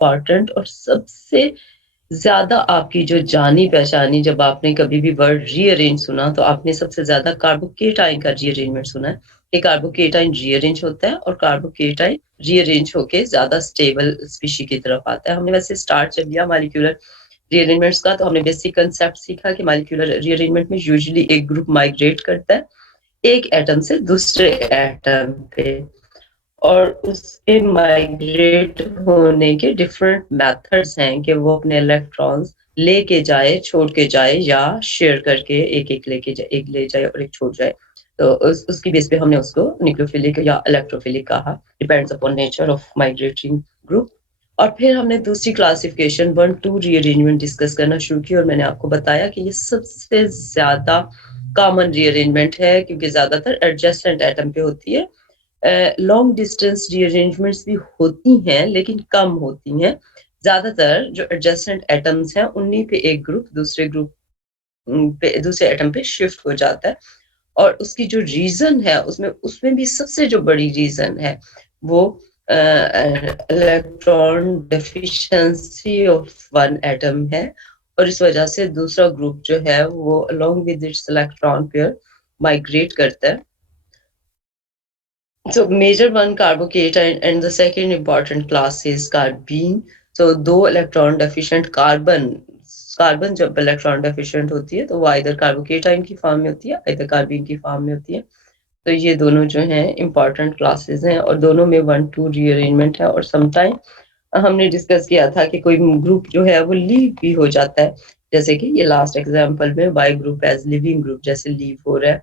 Important और सबसे ज़्यादा आपकी जो जानी-पहचानी, जब आपने कभी भी वर्ड रीअरेंज सुना तो आपने सबसे ज़्यादा कार्बोकेटाइन का रीअरेंजमेंट सुना है, कि कार्बोकेटाइन रीअरेंज होता है और कार्बोकेटाइन रीअरेंज होके ज़्यादा स्टेबल स्पीशी की तरफ आता है। हमने वैसे स्टार्ट जब लिया मॉलिक्यूलर रीअरेंजमेंट्स का, तो हमने बेसिक कांसेप्ट सीखा कि मॉलिक्यूलर रीअरेंजमेंट में यूजुअली एक ग्रुप माइग्रेट करता है एक एटम से दूसरे एटम पे, और उसके माइग्रेट होने के डिफरेंट मेथड्स हैं कि वो अपने इलेक्ट्रॉन्स लेके जाए, छोड़ के जाए या शेयर करके एक-एक लेके जाए, एक ले जाए और एक छोड़ जाए। तो उसकी बेस पे हमने उसको न्यूक्लियोफिलिक या इलेक्ट्रोफिलिक कहा, depends upon nature of migrating group. और फिर हमने दूसरी क्लासिफिकेशन 1-2 रीअरेंजमेंट डिस्कस करना शुरू की, और मैंने आपको बताया कि ये सबसे ज़्यादा कॉमन रीअरेंजमेंट है क्योंकि ज़्यादातर एडजेसेंट एटम पे होती है। लॉन्ग डिस्टेंस रीअरेंजमेंट्स भी होती हैं लेकिन कम होती हैं। ज़्यादातर जो एडजेसेंट एटम्स हैं उन्हीं पे एक ग्रुप दूसरे ग्रुप पे दूसरे एटम पे शिफ्ट हो जाता है, और उसकी जो रीज़न है उसमें उसमें भी सबसे जो बड़ी रीज़न है वो electron deficiency of one atom है, और इस वजह से दूसरा ग्रुप जो है वो along with its electron pair migrate करता है। So major one carbocation and the second important class is carbene. So दो इलेक्ट्रॉन डेफिशिएंट कार्बन जब इलेक्ट्रॉन डेफिशिएंट होती है तो वो आइदर कार्बोकेटाइन की फॉर्म में होती है, आइदर कार्बीन की फॉर्म में होती है। तो ये दोनों जो हैं इंपॉर्टेंट क्लासेस हैं, और दोनों में 1-2 रीअरेंजमेंट है, और समटाइम हमने डिस्कस किया था कि कोई ग्रुप जो है वो लीव भी हो जाता है, जैसे कि ये लास्ट एग्जांपल में Y group as leaving group जैसे लीव हो रहा है,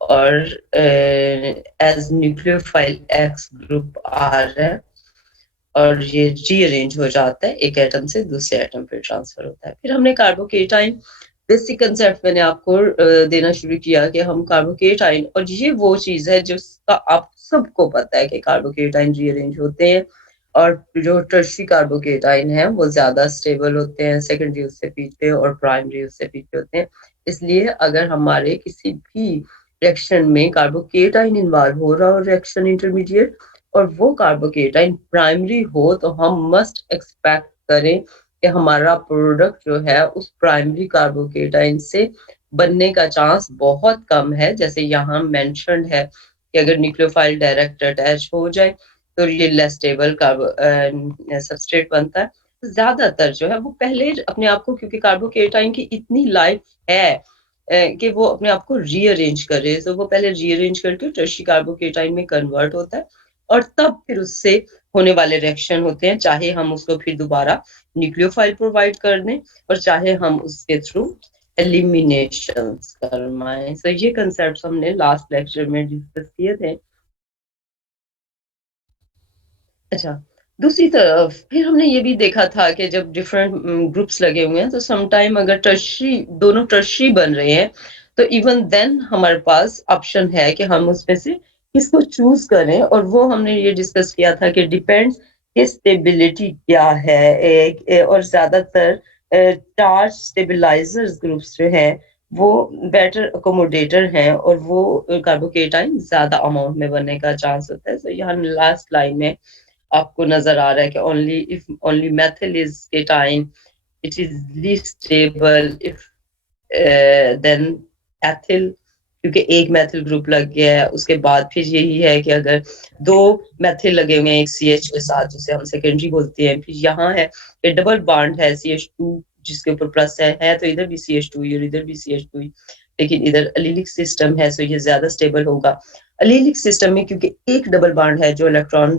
और एज न्यूक्लियोफाइल एक्स ग्रुप आ रहा है, और ये रीअरेंज हो जाता है, एक एटम से दूसरे एटम पे ट्रांसफर होता है। फिर हमने कार्बोकेटाइन बेसिक कंसेप्ट मैंने आपको देना शुरू किया कि हम कार्बोकेटाइन, और ये वो चीज है जिसका आप सबको पता है कि कार्बोकेटाइन रीअरेंज होते हैं, और जो टर्शियरी कार्बोकेटाइन है वो ज्यादा स्टेबल होते हैं, सेकेंडरी उससे पीछे और प्राइमरी उससे पीछे होते हैं। इसलिए अगर हमारे किसी भी रिएक्शन में कार्बोकेटाइन इन्वॉल्व हो रहा हो, रिएक्शन इंटरमीडिएट, और वो कार्बोकेटाइन प्राइमरी हो, तो हम मस्ट एक्सपेक्ट करें कि हमारा प्रोडक्ट जो है उस प्राइमरी कार्बोकेटाइन से बनने का चांस बहुत कम है। जैसे यहाँ मेंशन्ड है कि अगर न्यूक्लियोफाइल डायरेक्ट अटैच हो जाए तो ये लेस स्टेबल सबस्ट्रेट बनता है। ज्यादातर जो है वो पहले अपने आप को, क्योंकि कार्बोकेटाइन की इतनी लाइफ है कि वो अपने आप को रीअरेंज करे, तो वो पहले रीअरेंज करके टर्शियरी कार्बोकेटाइन में कन्वर्ट होता है, और तब फिर उससे होने वाले रिएक्शन होते हैं, चाहे हम उसको फिर दोबारा न्यूक्लियोफाइल प्रोवाइड कर दें और चाहे हम उसके थ्रू एलिमिनेशन करवाएं। तो ये कंसेप्ट हमने लास्ट लेक्चर में डिस्कस किए थे। अच्छा, दूसरी तरफ फिर हमने ये भी देखा था कि जब डिफरेंट ग्रुप्स लगे हुए हैं तो समटाइम अगर टर्शियरी दोनों टर्शियरी बन रहे हैं तो इवन देन हमारे पास ऑप्शन है कि हम उसमें से किसको चूज करें, और वो हमने ये डिस्कस किया था कि डिपेंड्स कि स्टेबिलिटी क्या है। और ज्यादातर चार्ज स्टेबलाइजर्स ग्रुप्स जो हैं वो बेटर अकोमोडेटर हैं, और वो कार्बोकेटाइन ज्यादा अमाउंट में बनने का चांस होता है। तो यहाँ लास्ट लाइन में आपको नजर आ रहा है कि only if only methyl is cation it is least stable if then ethyl, क्योंकि एक मेथिल ग्रुप लग गया है। उसके बाद फिर यही है कि अगर दो मेथिल लगे हुए हैं एक CH के साथ, जिसे हम सेकेंडरी बोलते हैं, फिर यहाँ है कि डबल बॉन्ड है CH2 जिसके ऊपर प्लस है तो इधर भी CH2 और इधर भी CH2, लेकिन इधर एलिलिक सिस्टम है तो ये ज्यादा स्टेबल होगा। एलिलिक सिस्टम में क्योंकि एक डबल बॉन्ड है जो इलेक्ट्रॉन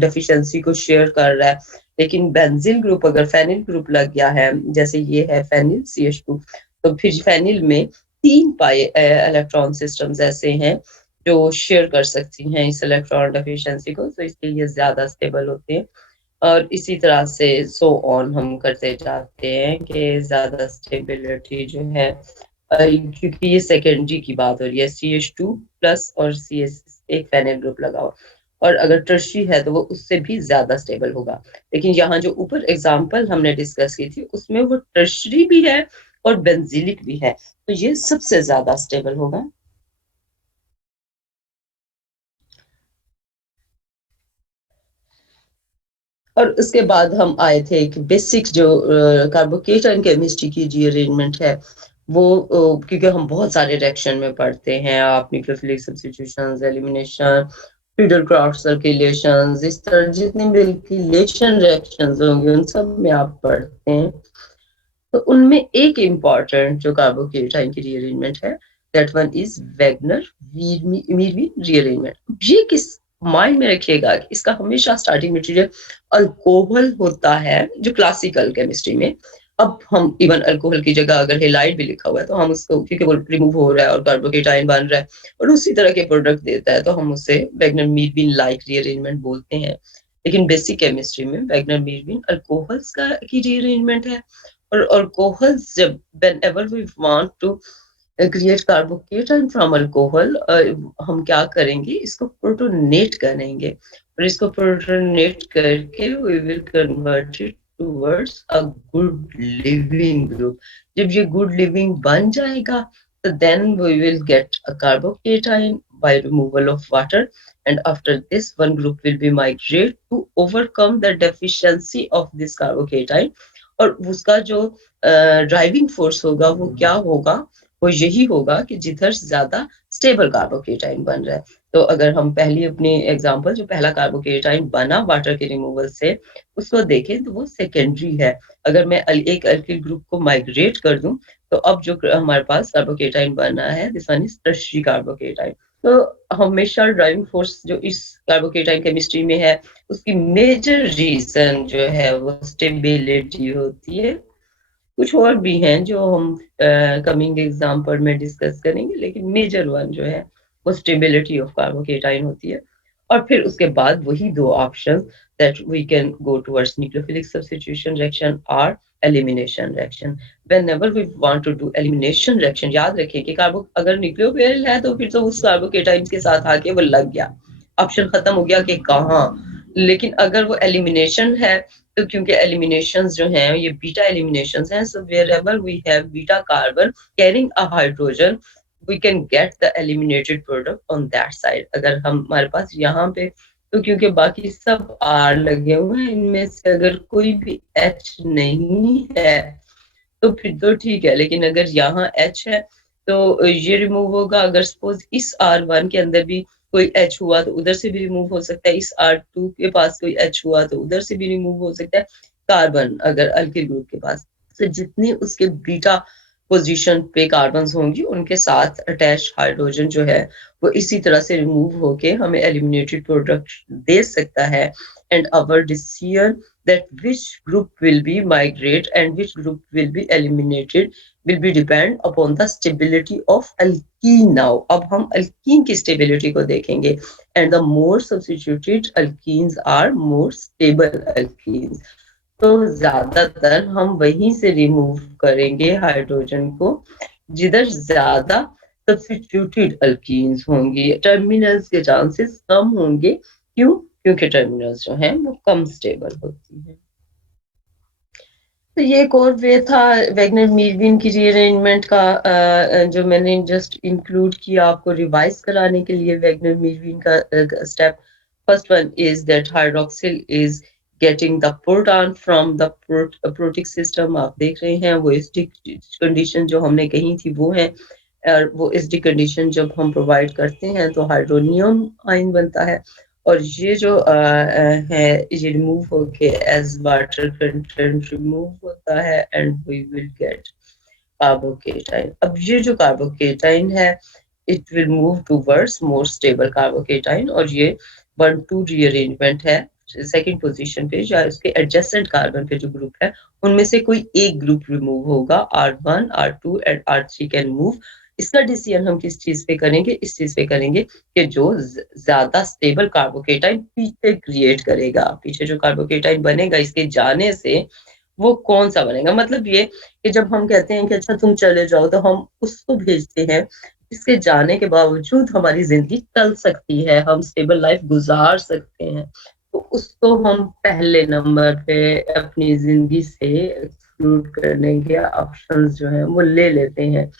डेफिशिएंसी को शेयर कर रहा है, लेकिन बेंजील ग्रुप अगर फेनिल ग्रुप लग गया है, जैसे ये है फेनिल CH2, तो फिर फेनिल में 3 पाई इलेक्ट्रॉन सिस्टम्स ऐसे हैं जो शेयर कर सकती हैं इस इलेक्ट्रॉन डेफिशिएंसी को, तो इसलिए ये ज्यादा स्टेबल होते हैं। और इसी तरह से सो ऑन हम करते जाते हैं कि ज्यादा स्टेबिलिटी जो है, क्योंकि ये सेकेंडरी की बात हो रही है, CH2 प्लस और CS एक फेनिल ग्रुप लगा हुआ, और अगर टर्शियरी है तो वो उससे भी ज्यादा स्टेबल होगा। लेकिन यहाँ जो ऊपर एग्जांपल हमने डिस्कस की थी उसमें वो टर्शियरी भी है और बेंजीलिक भी है, तो ये सबसे ज्यादा स्टेबल होगा। और उसके बाद हम आए थे कि बेसिक जो कार्बोकेटाइन केमिस्ट्री की रीअरेंजमेंट है वो क्योंकि हम बहुत सारे रिएक्शन में पढ़ते हैं, आप nucleophilic substitutions, elimination, Friedel cross circulations, इस तरह जितने भी रिलेशन रिएक्शंस होंगे उन सब में आप पढ़ते हैं। तो उनमें एक इम्पॉर्टेंट जो कार्बोकेटाइन की रीअरेंजमेंट है, that one is Wagner Meerwein rearrangement. ये किस माइंड में रखिएगा कि इसका हमेशा स्टार्टिंग मटेरियल अल्कोहल होता है, जो क्लासिकल केमिस्ट्री में। अब हम इवन अल्कोहल की जगह अगर हेलाइड भी लिखा हुआ है तो हम उसको, क्योंकि वो रिमूव हो रहा है और कार्बोकेटाइन बन रहा है और उसी तरह के प्रोडक्ट देता है, तो हम उसे वेगनर मीरवीन लाइक रीअरेंजमेंट बोलते हैं। लेकिन बेसिक केमिस्ट्री में वेगनर मीरवीन अल्कोहल्स का की रीअरेंजमेंट है। और alcohols, जब whenever we want to create carbocation from alcohol, हम क्या करेंगे, इसको प्रोटोनेट करेंगे और इसको प्रोटोनेट करके we will convert it towards a good living group. जब ये good living बन जाएगा तो then we will get a carbocation by removal of water, and after this one group will be migrate to overcome the deficiency of this carbocation. और उसका जो driving force होगा वो क्या होगा, वो यही होगा कि जिधर ज्यादा स्टेबल कार्बोकेटाइन बन रहा है। तो अगर हम पहली अपनी एग्जांपल, जो पहला कार्बोकेटाइन बना वाटर के रिमूवल से, उसको देखें तो वो सेकेंडरी है। अगर मैं एक अल्किल ग्रुप को माइग्रेट कर दूं तो अब जो हमारे पास कार्बोकेटाइन बना है, this one is tertiary carbocation. तो हमेशा ड्राइविंग फोर्स जो इस कार्बोकेटाइन केमिस्ट्री में है, उसकी मेजर रीजन जो है वो स्टेबिलिटी होती है। कुछ और भी हैं जो हम कमिंग एग्जाम्पल में डिस्कस करेंगे, लेकिन मेजर वन जो है वो स्टेबिलिटी ऑफ कार्बोकेटाइन होती है। और फिर उसके बाद वही दो option that we can go towards nucleophilic substitution reaction और elimination reaction. Whenever we want to do elimination reaction, याद रखिए कि कार्बो अगर न्यूक्लियोफिल है तो फिर तो उस कार्बोकेटाइन के साथ आके वो लग गया, ऑप्शन खत्म हो गया कि कहाँ। लेकिन अगर वो एलिमिनेशन है तो क्योंकि एलिमिनेशंस जो हैं ये बीटा एलिमिनेशंस हैं, so wherever we have beta carbon carrying a hydrogen we can get the eliminated product on that side. अगर हमारे पास यहाँ पे, तो क्योंकि बाकी सब आर लगे हुए हैं, इनमें से अगर कोई भी एच नहीं है तो फिर तो ठीक है, लेकिन अगर यहाँ एच है तो ये रिमूव होगा। अगर सपोज इस R1 के अंदर भी कोई एच हुआ तो उधर से भी रिमूव हो सकता है, इस R2 के पास कोई एच हुआ तो उधर से भी रिमूव हो सकता है। कार्बन अगर अल्किल ग्रुप के पास, तो जितने उसके बीटा पोजीशन पे कार्बन होंगी उनके साथ अटैच हाइड्रोजन जो है वो इसी तरह से रिमूव होके हमें एलिमिनेटेड प्रोडक्ट दे सकता है। And our decision that which group will be migrate and which group will be eliminated will be depend upon the stability of alkene. Now अब हम alkene की stability को देखेंगे, and the more substituted alkenes are more stable alkenes. तो ज्यादातर हम वहीं से रिमूव करेंगे हाइड्रोजन को जिधर ज्यादा सब्स्टिट्यूटेड अल्कीन्स होंगी, टर्मिनल्स के चांसेस कम होंगे। क्यों? क्योंकि टर्मिनल्स जो हैं वो कम स्टेबल होती हैं। तो ये एक और वे था वेगनर मीरवीन की रीअरेंजमेंट का, जो मैंने जस्ट इंक्लूड किया आपको रिवाइज कराने के लिए वेगनर मीरवीन का step. First one is that hydroxyl is getting the proton from the protic system। आप देख रहे हैं वो एसिडिक कंडीशन जो हमने कही थी वो है, और वो एसिडिक कंडीशन जब हम प्रोवाइड करते हैं तो हाइड्रोनियम आयन बनता है, और ये जो है ये रिमूव होके एज वाटर कंटेंट रिमूव होता है and we will get carbocation. अब ये जो कार्बोकेटाइन है it will move towards more stable carbocation, और ये 1,2 रीअरेंजमेंट है सेकंड पोजीशन पे, या इसके एडजेसेंट कार्बन पे जो ग्रुप है उनमें से कोई एक ग्रुप रिमूव होगा, R1, R2 and R3 can move. इसका डिसीजन हम किस चीज पे करेंगे? इस चीज पे करेंगे कि जो ज्यादा स्टेबल कार्बोकेटाइन पीछे क्रिएट करेगा, पीछे जो कार्बोकेटाइन बनेगा इसके जाने से वो कौन सा बनेगा। मतलब ये कि जब हम कहते हैं कि अच्छा तुम चले जाओ तो हम उसको भेजते हैं इसके जाने के बावजूद हमारी जिंदगी चल सकती है, हम स्टेबल लाइफ गुजार सकते हैं, तो उसको हम पहले नंबर पे अपनी जिंदगी से एक्सक्लूड करने के ऑप्शंस जो है वो ले लेते हैं।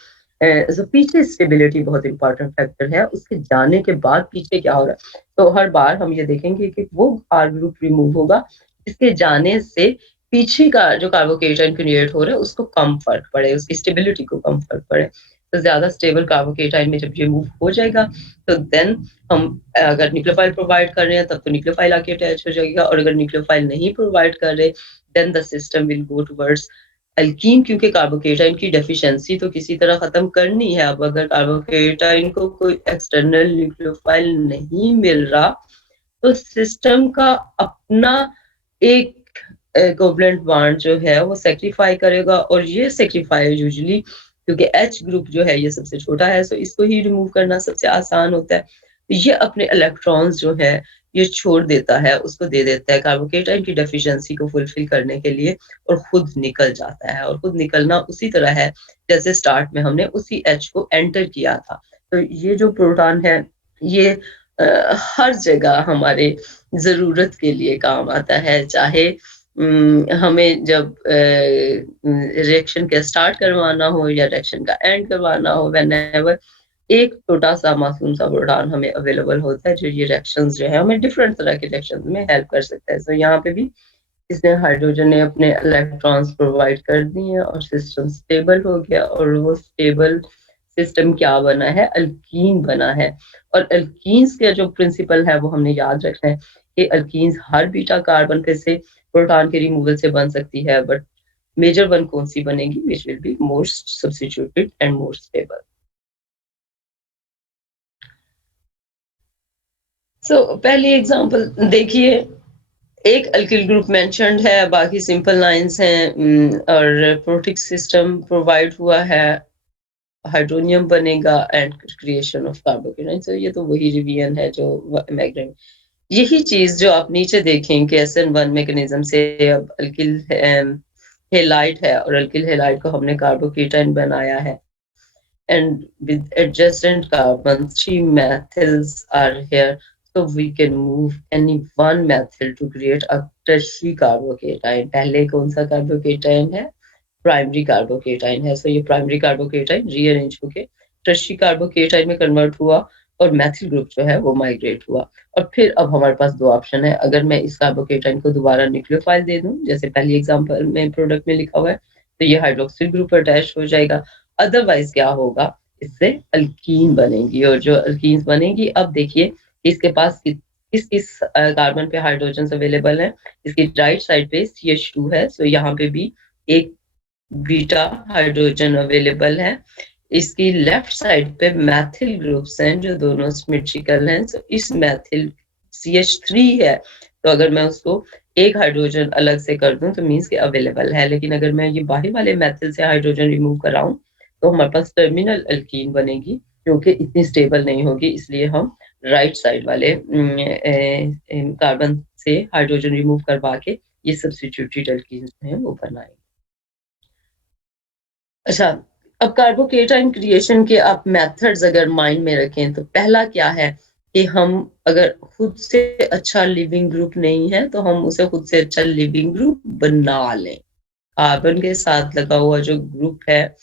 तो पीछे स्टेबिलिटी बहुत इंपॉर्टेंट फैक्टर है, उसके जाने के बाद पीछे क्या हो रहा है। तो हर बार हम ये देखेंगे कि वो आर ग्रुप रिमूव होगा इसके जाने से पीछे का जो कार्बोकेटाइन क्रिएट हो रहा है उसको कम फ़र्क पड़े, उसकी स्टेबिलिटी को कम फ़र्क पड़े। तो ज़्यादा स्टेबल कार्बोकेटाइन में जब ये मूव हो जाएगा, तो देन हम अगर न्यूक्लियोफाइल प्रोवाइड कर रहे हैं तब तो न्यूक्लियोफाइल आके अटैच हो जाएगा, और अगर न्यूक्लियोफाइल नहीं प्रोवाइड कर रहे, then the system will go towards alkene, क्योंकि कार्बोकेटाइन की डेफिशिएंसी तो किसी तरह खत्म करनी है। अब अगर कार्बोकेटाइन को कोई एक्सटर्नल न्यूक्लियोफाइल नहीं मिल रहा, तो सिस्टम का अपना एक कोवलेंट बॉन्ड जो है वो सैक्रिफाई करेगा, और ये सैक्रिफाई यूजुअली, क्योंकि एच ग्रुप जो है ये सबसे छोटा है, सो इसको ही रिमूव करना सबसे आसान होता है। तो ये अपने इलेक्ट्रॉन्स जो है ये छोड़ देता है, उसको दे देता है कार्बोकेटाइन की डेफिशिएंसी को फुलफिल करने के लिए, और खुद निकल जाता है। और खुद निकलना उसी तरह है जैसे स्टार्ट में हमने उसी एच को एंटर किया था। तो ये जो प्रोटॉन है ये हर जगह हमारे ज़रूरत के लिए काम आता है, चाहे हमें जब रिएक्शन का स्टार्ट करवाना हो या रिएक्शन का एंड करवाना हो, व्हेनेवर एक छोटा-सा मासूम-सा प्रोटॉन हमें अवेलेबल होता है, जो ये रिएक्शंस जो है हमें डिफरेंट तरह के रिएक्शंस में हेल्प कर सकता है। सो यहाँ पे भी इसने हाइड्रोजन ने अपने इलेक्ट्रॉन्स प्रोवाइड कर दिए हैं और सिस्टम स्टेबल हो गया, और वो स्टेबल सिस्टम क्या बना है, अल्कीन बना है। और अल्कीन्स का जो प्रिंसिपल है वो हमने याद रखना है कि अल्कीन्स हर बीटा कार्बन पे से प्रोटॉन के रिमूवल से बन सकती है, बट मेजर वन कौन सी बनेगी, which will be more substituted and more stable. So पहली एग्जांपल देखिए, एक अल्किल ग्रुप मेंशन्ड है, बाकी सिंपल लाइंस हैं, और प्रोटिक सिस्टम प्रोवाइड हुआ है, हाइड्रोनियम बनेगा एंड क्रिएशन ऑफ कार्बोकेटाइन। सो ये तो वही रिवीजन है जो मैग्नेट, यही चीज जो आप नीचे देखें कि SN1 मैकेनिज्म से अब अल्किल हेलाइड है, और अल्किल हेलाइड को हमने कार्बोकेटाइन बनाया है, and with adjacent carbons, three methyls are here. So we can move any one methyl to create a tertiary carbocation. पहले कौन सा कार्बोकेटाइन है, प्राइमरी कार्बोकेटाइन है। सो ये प्राइमरी कार्बोकेटाइन रीअरेंज होके टर्शियरी कार्बोकेटाइन में कन्वर्ट हुआ, और मैथिल ग्रुप जो है वो माइग्रेट हुआ। और फिर अब हमारे पास दो ऑप्शन है, अगर मैं इस कार्बोकेटाइन को दोबारा न्यूक्लियोफाइल दे दूं, जैसे पहली एग्जांपल में प्रोडक्ट में लिखा हुआ है, तो ये हाइड्रोक्सिल ग्रुप अटैच हो जाएगा। अदरवाइज क्या होगा, इससे अल्कीन बनेगी, और जो अल्कीन्स बनेगी, अब देखिए इसके पास किस किस कार्बन पे हाइड्रोजन अवेलेबल है। इसकी राइट साइड पे CH2 है, सो यहाँ पे भी एक बीटा हाइड्रोजन अवेलेबल है। इसकी लेफ्ट साइड पे मैथिल ग्रुप्स हैं जो दोनों सिमेट्रिकल हैं, तो इस मैथिल CH3 है, तो अगर मैं उसको एक हाइड्रोजन अलग से कर दूं तो मीन्स के अवेलेबल है। लेकिन अगर मैं ये बाहरी वाले मैथिल से हाइड्रोजन रिमूव कराऊं, तो हमारे पास टर्मिनल अल्कीन बनेगी, जो कि इतनी स्टेबल नहीं होगी, इसलिए हम राइट साइड वाले कार्बन से हाइड्रोजन रिमूव करवा के ये सब्स्टिट्यूटेड अल्कीन हैं वो बनाएंगे। अच्छा, अब कार्बोकेटाइन क्रिएशन के आप मेथड्स अगर माइंड में रखें, तो पहला क्या है कि हम अगर खुद से अच्छा लिविंग ग्रुप नहीं है, तो हम उसे खुद से अच्छा लिविंग ग्रुप बना लें। कार्बन के साथ लगा हुआ जो ग्रुप है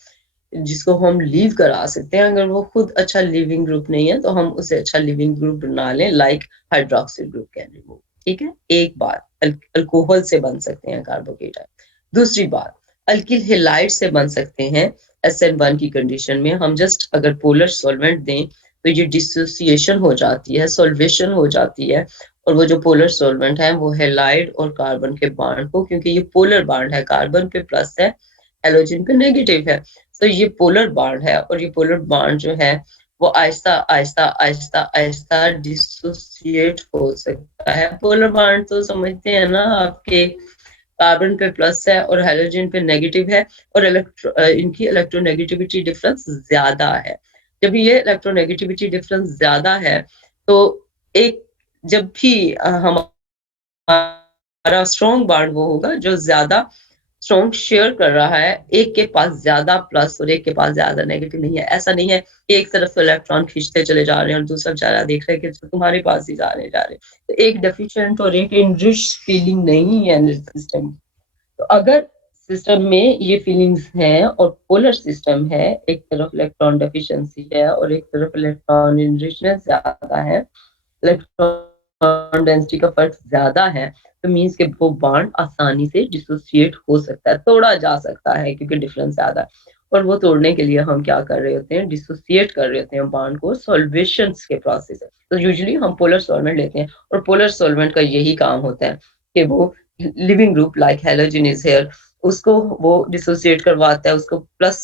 जिसको हम लीव करा सकते हैं, अगर वो खुद अच्छा लिविंग ग्रुप नहीं है, तो हम उसे अच्छा लिविंग ग्रुप बना लें, like hydroxyl group can remove. ठीक है, एक बात, अल्कोहल से बन सकते हैं कार्बोकेटाइन। दूसरी बात, अल्किल हेलाइड से बन सकते हैं SN1 की कंडीशन में। हम जस्ट अगर पोलर सॉल्वेंट दें, तो ये डिसोसिएशन हो जाती है, सॉल्वेशन हो जाती है, और वो जो पोलर सॉल्वेंट है वो हेलाइड और कार्बन के बॉन्ड को, क्योंकि ये पोलर बॉन्ड है, कार्बन पे प्लस है, हेलोजन पे नेगेटिव है, तो ये पोलर बॉन्ड है, और ये पोलर बॉन्ड जो है वो आहिस्ता आहिस्ता आहिस्ता आहिस्ता डिसोसिएट हो सकता है। पोलर बॉन्ड तो समझते हैं ना आपके, कार्बन पे प्लस है और हाइड्रोजन पे नेगेटिव है, और इनकी इलेक्ट्रोनेगेटिविटी डिफरेंस ज्यादा है। जब ये इलेक्ट्रोनेगेटिविटी डिफरेंस ज्यादा है, तो एक जब भी हमारा स्ट्रॉन्ग बॉन्ड वो होगा जो ज्यादा स्ट्रॉन्ग शेयर कर रहा है, एक के पास ज्यादा प्लस और एक के पास ज्यादा नेगेटिव नहीं है। ऐसा नहीं है कि एक तरफ से इलेक्ट्रॉन खींचते चले जा रहे हैं और दूसरा बेचारा देख रहे हैं कि तुम्हारे पास ही जा रहे। तो एक डेफिशिएंट और एक इनरिच फीलिंग नहीं है सिस्टम। तो अगर सिस्टम में ये फीलिंग्स हैं और पोलर सिस्टम है, एक तरफ इलेक्ट्रॉन डेफिशिएंसी है और एक तरफ इलेक्ट्रॉन इनरिचनेस ज्यादा है, इलेक्ट्रॉन बॉन्ड डेंसिटी का फ़र्क ज़्यादा है, तो मीन्स कि वो बॉन्ड आसानी से डिसोसिएट हो सकता है, तोड़ा जा सकता है क्योंकि डिफरेंस ज़्यादा है। और वो तोड़ने के लिए हम क्या कर रहे होते हैं, डिसोसिएट कर रहे होते हैं बॉन्ड को सॉल्वेशंस के प्रोसेस से। तो यूजुअली हम पोलर सॉल्वेंट लेते हैं और पोलर सॉल्वेंट का यही काम होता है कि वो leaving group like halogen is here, उसको वो डिसोसिएट करवाता है, उसको प्लस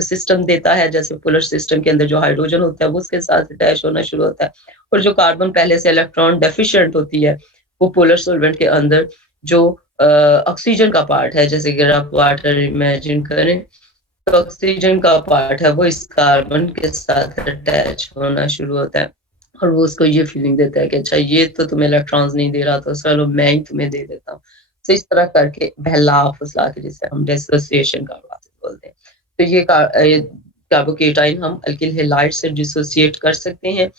सिस्टम देता है, जैसे पोलर सिस्टम के अंदर जो हाइड्रोजन होता है वो उसके साथ अटैच होना शुरू होता है। और जो कार्बन पहले से इलेक्ट्रॉन डेफिशिएंट होती है, वो पोलर सॉल्वेंट के अंदर जो ऑक्सीजन का पार्ट है, जैसे कि आप वाटर इमेजिन करें, तो ऑक्सीजन का पार्ट है वो इस कार्बन के साथ अटैच होना शुरू होता है और वो उसको ये फीलिंग देता है कि अच्छा ये तो तुम्हें इलेक्ट्रॉन्स नहीं दे रहा, तो चलो मैं ही तुम्हें दे देता हूँ। तो इस तरह करके बहला फुसला के, जिसे हम डिसोसिएशन का प्रोसेस बोलते हैं। तो ये कार्बोकेटाइन हम अल्किल हैलाइड से डिसोसिएट कर सकते हैं।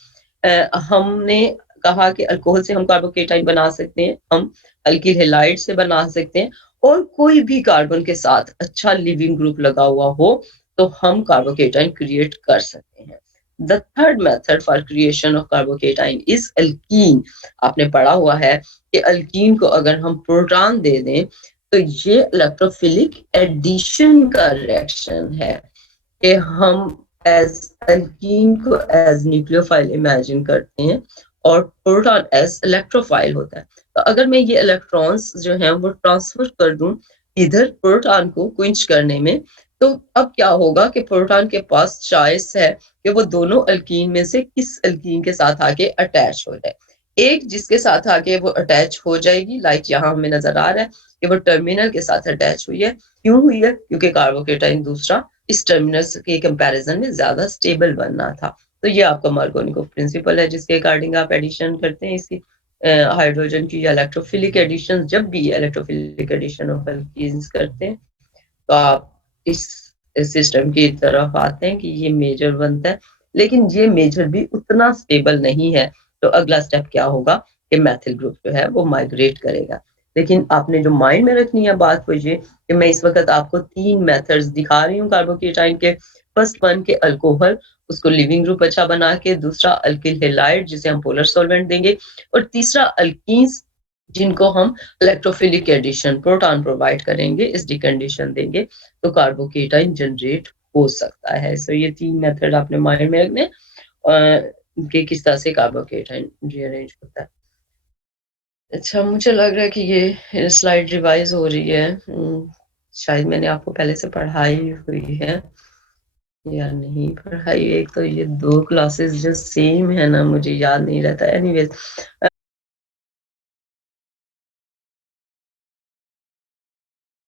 हमने कहा कि अल्कोहल से हम कार्बोकेटाइन बना सकते हैं, हम अल्किल हैलाइड से बना सकते हैं, और कोई भी कार्बन के साथ अच्छा लिविंग ग्रुप लगा हुआ हो तो हम कार्बोकेटाइन क्रिएट कर सकते हैं। The third method for creation of carbocation is alkyne. आपने पढ़ा हुआ है कि अल्कीन को अगर हम प्रोटॉन दे दें तो ये इलेक्ट्रोफिलिक एडिशन का रिएक्शन है कि हम एज अल्कीन को एज न्यूक्लियोफाइल इमेजिन करते हैं और प्रोटॉन एज इलेक्ट्रोफाइल होता है। तो अगर मैं ये इलेक्ट्रॉन्स जो हैं वो ट्रांसफर कर दूं इधर प्रोटॉन को क्विंच करने में, तो अब क्या होगा कि प्रोटॉन के पास चॉइस है कि वो दोनों अल्कीन में से किस अल्कीन के साथ आके अटैच हो जाए। एक जिसके साथ आके वो अटैच हो जाएगी, लाइक यहाँ हमें नजर आ रहा है कि वो टर्मिनल के साथ अटैच हुई है। क्यों हुई है? क्योंकि कार्बोकेटाइन दूसरा इस टर्मिनल्स के कंपैरिजन में ज्यादा स्टेबल बनना था। तो ये आपका मार्कोनिकोव प्रिंसिपल है, जिसके अकॉर्डिंग आप एडिशन करते हैं इसकी हाइड्रोजन की, या इलेक्ट्रोफिलिक एडिशन, जब भी इलेक्ट्रोफिलिक एडिशन ऑफ एल्कीन्स करते हैं तो आप इस सिस्टम की तरफ आते हैं कि ये मेजर बनता है, लेकिन ये मेजर भी उतना स्टेबल नहीं है। तो अगला स्टेप क्या होगा कि मैथिल ग्रुप जो है वो माइग्रेट करेगा। लेकिन आपने जो माइंड में रखनी है बात वो ये कि मैं इस वक्त आपको 3 मेथड्स दिखा रही हूँ कार्बोकेटाइन के। फर्स्ट वन के अल्कोहल, उसको लिविंग ग्रुप अच्छा बना के, दूसरा अल्किल हैलाइड जिसे हम पोलर सॉल्वेंट देंगे, और तीसरा अल्कीन्स जिनको हम इलेक्ट्रोफिलिक एडिशन प्रोटॉन प्रोवाइड करेंगे, इस कंडीशन देंगे तो कार्बोकेटाइन जनरेट हो सकता है। सो ये 3 मेथड आपने माइंड में रखने कि किस तरह से कार्बोकेटाइन रीअरेंज होता है। अच्छा, मुझे लग रहा है कि ये स्लाइड रिवाइज हो रही है। शायद मैंने आपको पहले से पढ़ाई हुई है या नहीं पढ़ाई। एक तो ये 2 क्लासेस जो सेम है ना, मुझे याद नहीं रहता। एनीवेज,